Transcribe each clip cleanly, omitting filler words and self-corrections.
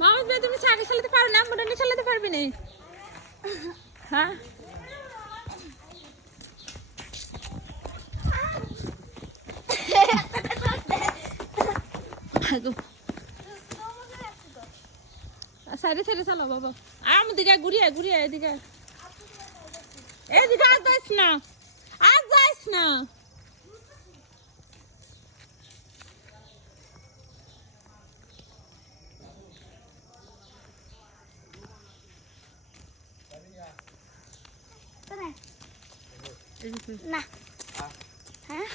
মাহমুদ ভাই তুমি সাইকেল চালাতে পারো না? মোটর নিয়ে চালাতে পারবি না? হ্যাঁ সাইডে সাইডে চালো বাবা। আমার দিকে ঘুরিয়ে ঘুরিয়ে এদিকে এদিকে আর যাইস না, আর যাইস না। না হ্যাঁ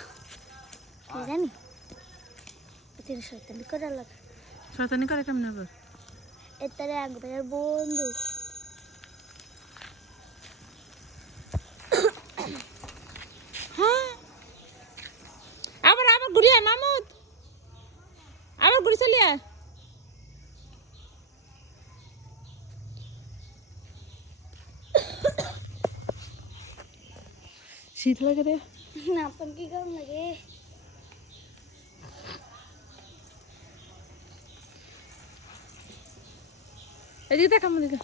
জানি শয়তানি করে লাগে। শয়তানি করে কেমন আবার? এটারে একবার বন্ধু হ্যাঁ আবার আবার ঘুরিয়ে মাহমুদ, আবার ঘুরি চলিয়া। শীত লাগে রে না আপনার কি গরম লাগে? এদিকে দেখ আমার দিকে।